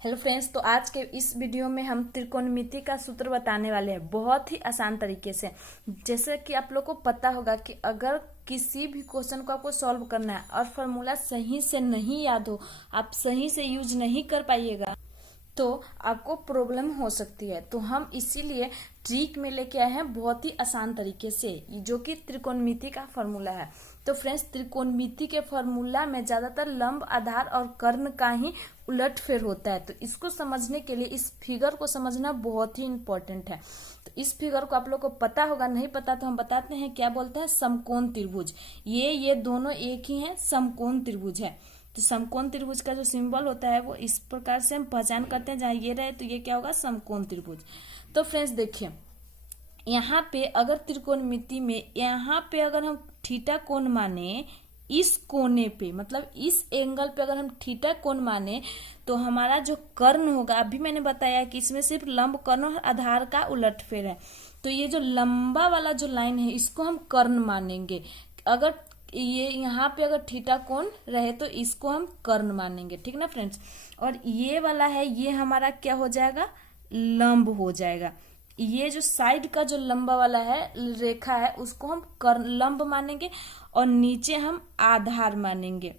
Hello friends, तो आज के इस वीडियो में हम त्रिकोणमिति का सूत्र बताने वाले हैं बहुत ही आसान तरीके से। जैसे कि आप लोग को पता होगा कि अगर किसी भी क्वेश्चन को आपको सॉल्व करना है और फॉर्मूला सही से नहीं याद हो, आप सही से यूज नहीं कर पाइएगा तो आपको प्रॉब्लम हो सकती है। तो हम इसीलिए ट्रिक में लेके आए हैं बहुत ही आसान तरीके से, जो कि त्रिकोणमिति का फॉर्मूला है। तो फ्रेंड्स, त्रिकोणमिति के फॉर्मूला में ज्यादातर लंब, आधार और कर्ण का ही उलटफेर होता है। तो इसको समझने के लिए इस फिगर को समझना बहुत ही इंपॉर्टेंट है। तो इस फिगर को आप लोग को पता होगा, नहीं पता तो हम बताते हैं। क्या बोलते हैं? समकोण त्रिभुज। ये दोनों एक ही हैं, समकोण त्रिभुज है। तो समकोण त्रिभुज का जो सिंबल होता है वो इस प्रकार से हम पहचान करते हैं। जहां ये रहे तो ये क्या होगा? समकोण त्रिभुज। तो फ्रेंड्स देखिए, यहाँ पे अगर त्रिकोणमिति में यहाँ पे अगर हम थीटा कोण माने, इस कोने पे मतलब इस एंगल पे अगर हम थीटा कोण माने तो हमारा जो कर्ण होगा, अभी मैंने बताया कि इसमें सिर्फ लंब, कर्ण और आधार का उलटफेर है। तो ये जो लंबा वाला जो लाइन है इसको हम कर्ण मानेंगे। अगर ये यहाँ पे अगर थीटा कोण रहे तो इसको हम कर्ण मानेंगे, ठीक ना फ्रेंड्स। और ये वाला है, ये हमारा क्या हो जाएगा? लंब हो जाएगा। ये जो साइड का जो लंबा वाला है रेखा है उसको हम कर्ण लंब मानेंगे और नीचे हम आधार मानेंगे।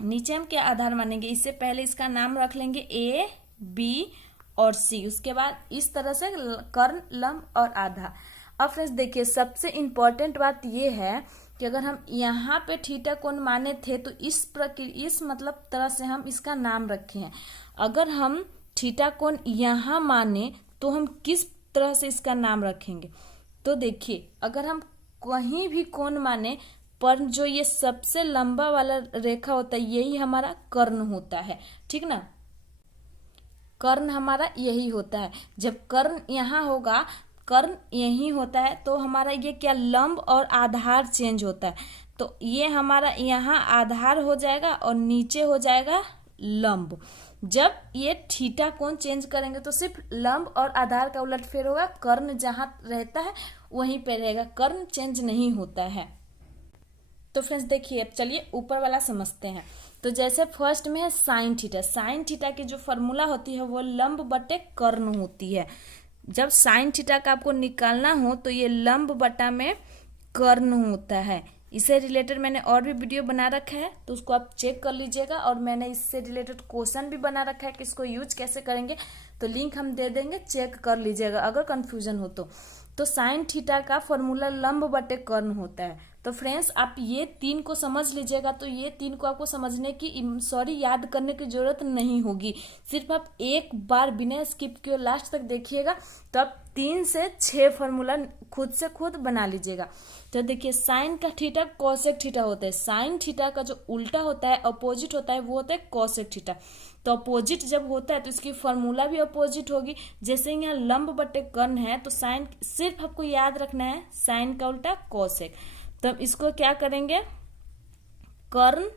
नीचे हम क्या आधार मानेंगे? इससे पहले इसका नाम रख लेंगे ए, बी और सी। उसके बाद इस तरह से कर्ण, लंब और आधार। अब फ्रेंड्स देखिए, सबसे इंपॉर्टेंट बात ये है कि अगर हम यहाँ पे थीटा कोण माने थे तो इस मतलब तरह से हम इसका नाम रखे हैं। अगर हम थीटा कोण यहाँ माने तो हम किस तरह से इसका नाम रखेंगे? तो देखिए, अगर हम कहीं भी कोण माने पर जो ये सबसे लंबा वाला रेखा होता है यही हमारा कर्ण होता है, ठीक ना। कर्ण हमारा यही होता है। जब कर्ण यहाँ होगा, कर्ण यही होता है तो हमारा ये क्या? लंब और आधार चेंज होता है। तो ये हमारा यहाँ आधार हो जाएगा और नीचे हो जाएगा लंब। जब ये थीटा कोण चेंज करेंगे तो सिर्फ लंब और आधार का उलटफेर होगा। कर्ण जहां रहता है वहीं पे रहेगा, कर्ण चेंज नहीं होता है। तो फ्रेंड्स देखिए, अब चलिए ऊपर वाला समझते हैं। तो जैसे फर्स्ट में है साइन थीटा। साइन थीटा की जो फॉर्मूला होती है वो लंब बटे कर्ण होती है। जब साइन थीटा का आपको निकालना हो तो ये लंब बटा में कर्ण होता है। इससे रिलेटेड मैंने और भी वीडियो बना रखा है तो उसको आप चेक कर लीजिएगा। और मैंने इससे रिलेटेड क्वेश्चन भी बना रखा है कि इसको यूज कैसे करेंगे, तो लिंक हम दे देंगे, चेक कर लीजिएगा अगर कंफ्यूजन हो तो साइन थीटा का फॉर्मूला लंब बटे कर्ण होता है। तो फ्रेंड्स, आप ये तीन को समझ लीजिएगा। तो ये तीन को आपको समझने की याद करने की जरूरत नहीं होगी। सिर्फ आप एक बार बिना स्किप किए लास्ट तक देखिएगा तो आप 3 से 6 फॉर्मूला खुद से खुद बना लीजिएगा। तो देखिए, साइन का थीटा कोसेक थीटा होता है। साइन थीटा का जो उल्टा होता है, अपोजिट होता है, वो होता है कोसेक थीटा। तो अपोजिट जब होता है तो इसकी फॉर्मूला भी अपोजिट होगी। जैसे यहाँ लंब बटे कर्ण है तो साइन सिर्फ आपको याद रखना है, साइन का उल्टा कोसेक। तो अब इसको क्या करेंगे? कर्ण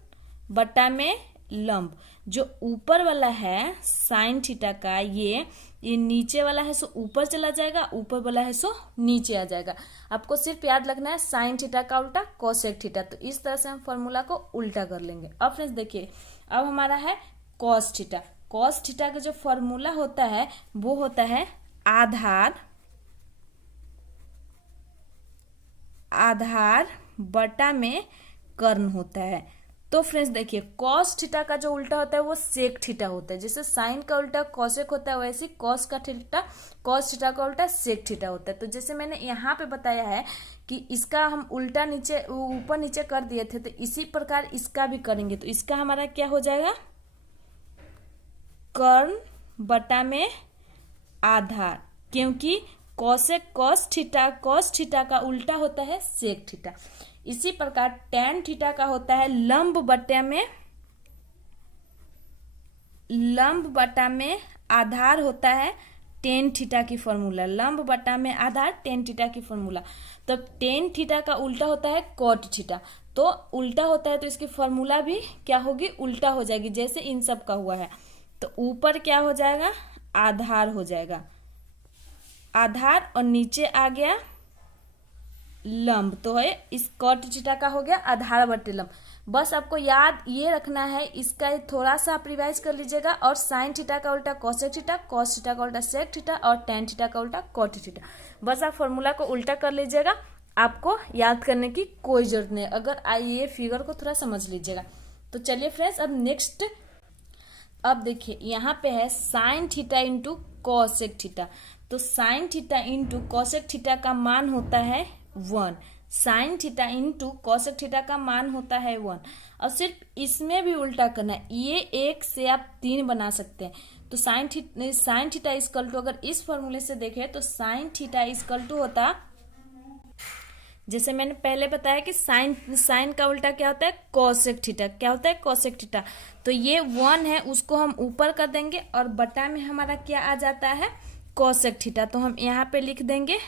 बटा में लंब। जो ऊपर वाला है साइन थीटा का, ये नीचे वाला है सो ऊपर चला जाएगा, ऊपर वाला है सो नीचे आ जाएगा। आपको सिर्फ याद रखना है साइन थीटा का उल्टा कोसेक थीटा। तो इस तरह से हम फॉर्मूला को उल्टा कर लेंगे। अब फ्रेंड्स देखिए, अब हमारा है कॉस थीटा। कॉस थीटा का जो फॉर्मूला होता है वो होता है आधार बटा में कर्ण होता है। तो फ्रेंड्स देखिए, कॉस थीटा का जो उल्टा होता है वो सेक थीटा होता है। जैसे साइन का उल्टा कॉसेक होता है वैसे कॉस थीटा का उल्टा सेक थीटा होता है। तो जैसे मैंने यहाँ पे बताया है कि इसका हम उल्टा नीचे ऊपर नीचे कर दिए थे, तो इसी प्रकार इसका भी करेंगे। तो इसका हमारा क्या हो जाएगा? कर्ण बटा में आधार, क्योंकि कॉस थीटा का उल्टा होता है सेक थीटा। इसी प्रकार टेन थीटा का होता है लंब बटा में आधार होता है टेन थीटा की फॉर्मूला। लंब बटा में आधार टेन थीटा की फॉर्मूला। तो टेन थीटा का उल्टा होता है कॉट थीटा। तो उल्टा होता है तो इसकी फॉर्मूला भी क्या होगी? उल्टा हो जाएगी, जैसे इन सब का हुआ है। तो ऊपर क्या हो जाएगा? आधार हो जाएगा, आधार, और नीचे आ गया लंब, तो है इस कॉट थीटा का हो गया आधार बटे लंब। बस आपको याद ये रखना है, इसका थोड़ा सा आप रिवाइज कर लीजिएगा। और साइन थीटा का उल्टा कोसेक थीटा, कॉस थीटा का उल्टा सेक थीटा और टेन थीटा का उल्टा कॉट थीटा। बस आप फॉर्मूला को उल्टा कर लीजिएगा, आपको याद करने की कोई जरूरत नहीं। अगर ये फिगर को थोड़ा समझ लीजिएगा। तो चलिए फ्रेंड्स, अब नेक्स्ट, अब देखिए यहाँ पे है sine theta into cosec theta. तो sine theta into cosec theta का मान होता है 1। Sine theta into cosec theta का मान होता है 1। और सिर्फ इसमें भी उल्टा करना है, ये 1 से आप 3 बना सकते हैं। तो साइन थीटा इक्वल टू, अगर इस फॉर्मूले से देखें तो साइन थीटा इक्वल टू होता, जैसे मैंने पहले बताया कि साइन का उल्टा क्या होता है, कोसेक थीटा। क्या होता है, कोसेक थीटा। तो ये 1 है, उसको हम ऊपर कर देंगे और बटा में हमारा क्या आ जाता है, कोसेक थीटा। तो हम यहाँ पे लिख देंगे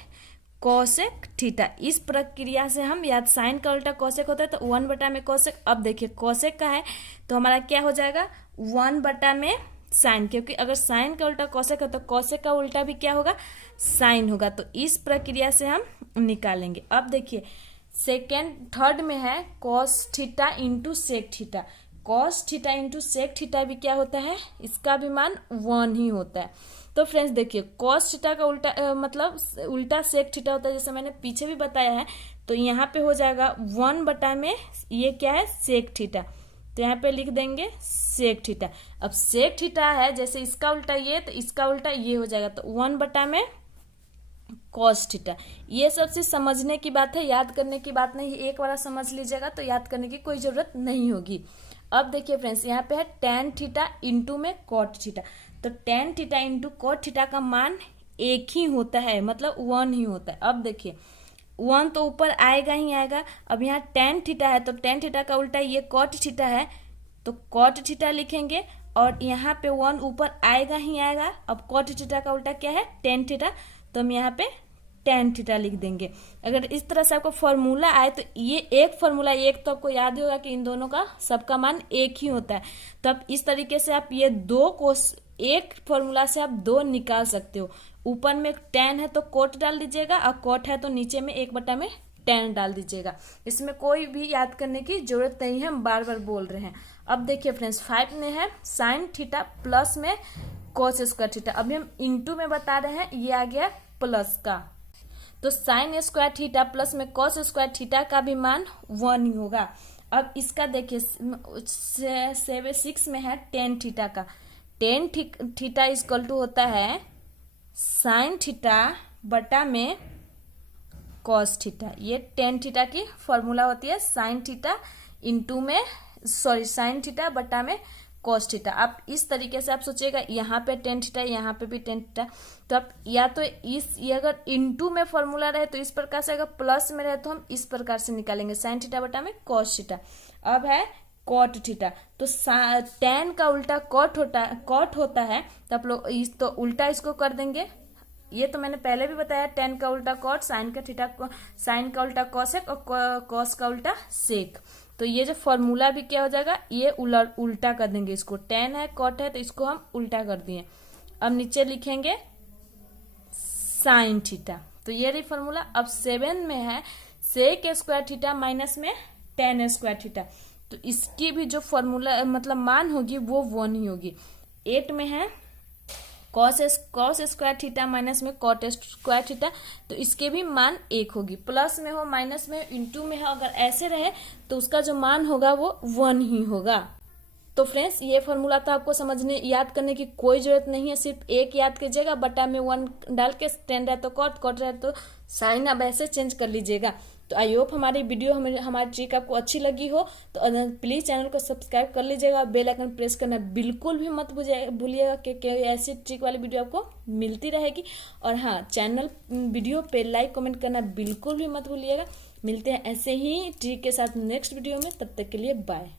कोसेक थीटा। इस प्रक्रिया से हम, याद साइन का उल्टा कोसेक होता है तो 1 बटा में कोसेक। अब देखिए कोसेक का है तो हमारा क्या हो जाएगा, 1 बटा में साइन, क्योंकि अगर साइन का उल्टा कोसेक है तो कोसेक का उल्टा भी क्या होगा, साइन होगा। तो इस प्रक्रिया से हम निकालेंगे। अब देखिए थर्ड में है cos theta into sec theta. Cos theta into sec theta भी क्या होता है, इसका भी मान 1 ही होता है। तो फ्रेंड्स देखिए कॉस थीटा का उल्टा मतलब उल्टा सेक थीटा होता है, जैसे मैंने पीछे भी बताया है। तो यहाँ पे हो जाएगा 1 बटा में ये क्या है, सेक थीटा। तो यहाँ पे लिख देंगे सेक थीटा। अब सेक थीटा है, जैसे इसका उल्टा ये, तो इसका उल्टा ये हो जाएगा। तो 1 बटा में कॉस थीटा। ये सबसे समझने की बात है, याद करने की बात नहीं। एक बार समझ लीजिएगा तो याद करने की कोई जरूरत नहीं होगी। अब देखिए फ्रेंड्स, यहाँ पे है टेन थीटा इंटू में कॉट थीटा। तो tan theta into cot theta का मान 1 ही होता है, मतलब 1 ही होता है। अब देखिए 1 तो ऊपर आएगा ही आएगा। अब यहाँ टेन थीटा है तो टेन थीटा का उल्टा ये कॉट थीटा है, तो कॉट थीटा लिखेंगे। और यहाँ पे 1 ऊपर आएगा ही आएगा। अब कॉट थीटा का उल्टा क्या है, टेन थीटा, तो हम यहाँ पे टेन थीटा लिख देंगे। अगर इस तरह से आपको फॉर्मूला आए तो ये एक फॉर्मूला, एक तो आपको याद ही होगा कि इन दोनों का सबका मान 1 ही होता है। तो अब इस तरीके से आप ये दो को एक फॉर्मूला से आप 2 निकाल सकते हो। ऊपर में टेन है तो कोट डाल दीजिएगा, और कोट है तो नीचे में 1 बटा में टेन डाल दीजिएगा। इसमें कोई भी याद करने की जरूरत नहीं है, हम बार बार बोल रहे हैं। अब देखिए फ्रेंड्स 5 में है साइन थीटा प्लस में कोस स्क्वायर थीटा। अभी हम इंटू में बता रहे हैं, ये आ गया प्लस का। तो साइन स्क्वायर थीटा प्लस में कॉस स्क्वायर थीटा का भी मान 1 ही होगा। अब इसका देखिए 6 में है टेन थीटा का। टेन थीटा इक्वल टू होता है साइन थीटा बटा में कॉस थीटा। ये टेन थीटा की फॉर्मूला होती है, साइन थीटा इंटू में साइन थीटा बटा में कॉस थीटा। आप इस तरीके से आप सोचिएगा, यहाँ पे टेन थीटा, यहाँ पे भी टेन थीटा। तो आप या तो ये अगर इंटू में फॉर्मूला रहे तो इस प्रकार से, अगर प्लस में रहे तो हम इस प्रकार से निकालेंगे, साइन थीटा बटा में कॉस थीटा। अब है कॉट थीटा। तो टेन का उल्टा कॉट होता है। तो आप लोग तो उल्टा इसको कर देंगे। ये तो मैंने पहले भी बताया, टेन का उल्टा कॉट, साइन का उल्टा कॉसेक और कॉस का उल्टा सेक। तो ये जो फॉर्मूला भी क्या हो जाएगा, ये उल्टा कर देंगे इसको। टेन है कॉट है तो इसको हम उल्टा कर दिए। अब नीचे लिखेंगे साइन थीटा। तो ये रही फॉर्मूला। अब 7 में है सेक स्क्वायर थीटा माइनस में टेन स्क्वायर थीटा। तो इसकी भी जो फॉर्मूला मतलब मान होगी वो 1 ही होगी। 8 में है कॉस स्क्वायर थीटा माइनस में कॉट स्क्वायर थीटा। तो इसके भी मान 1 होगी। प्लस में हो, माइनस में, इंटू में हो, अगर ऐसे रहे तो उसका जो मान होगा वो 1 ही होगा। तो फ्रेंड्स ये फॉर्मूला तो आपको याद करने की कोई जरूरत नहीं है, सिर्फ एक याद कीजिएगा, बटा में 1 डाल के, टेन रहे तो कॉट रहे तो साइन, अब ऐसे चेंज कर लीजिएगा। तो आई होप हमारी वीडियो हमारी ट्रिक आपको अच्छी लगी हो। तो प्लीज़ चैनल को सब्सक्राइब कर लीजिएगा, बेल आइकन प्रेस करना बिल्कुल भी मत भूलिएगा कि ऐसी ट्रिक वाली वीडियो आपको मिलती रहेगी। और हाँ, चैनल वीडियो पे लाइक कमेंट करना बिल्कुल भी मत भूलिएगा। मिलते हैं ऐसे ही ट्रिक के साथ नेक्स्ट वीडियो में, तब तक के लिए बाय।